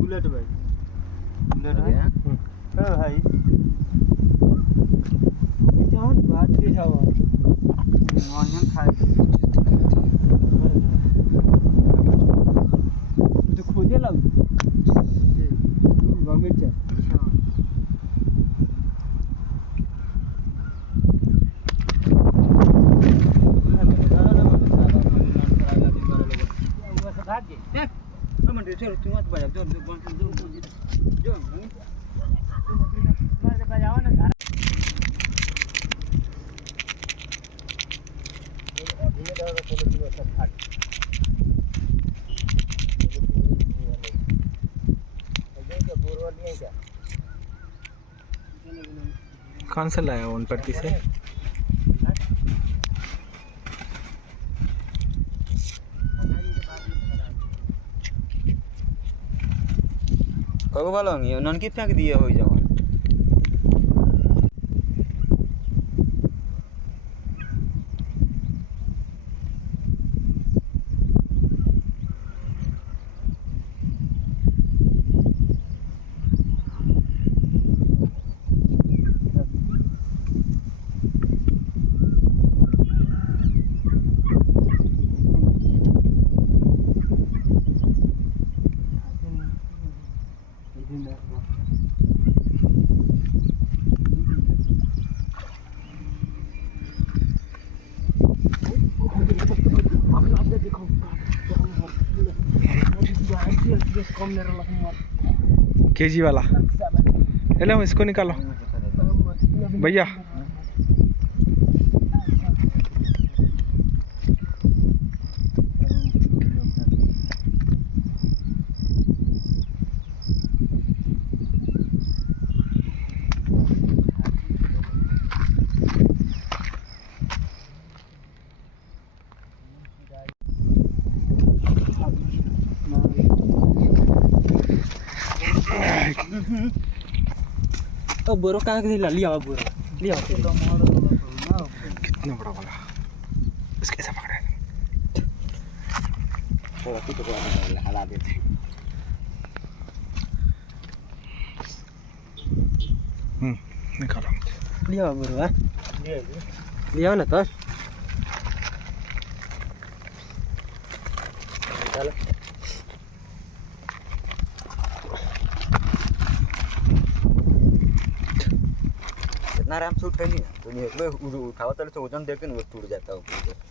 bullet भाई bullet है हां भाई जान बात के हवा ऑनियन खाए तो खोजे लाऊ गवर्नमेंट है चलो तुम मत बजा जो जो मैं बजाओ ना घर धीमे धीरे चलो सब फाट ये बोरवा नहीं है क्या कौन सा लाया उन पट्टी से कगो भालो ननकी फेंक दिए हो जाओ केजी वाला ले इसको निकालो भैया ओ बोरो कहाँ के लिया बोरो लिया कितना बड़ा वाला इसके कैसे पकड़ा है थोड़ा कुछ हला देते निकालो लिया बोरो है लिया ना तो चलो इतना आराम से उठे नहीं तो नहीं उठावा तो वजन देख के वो टूट जाता है ऊपर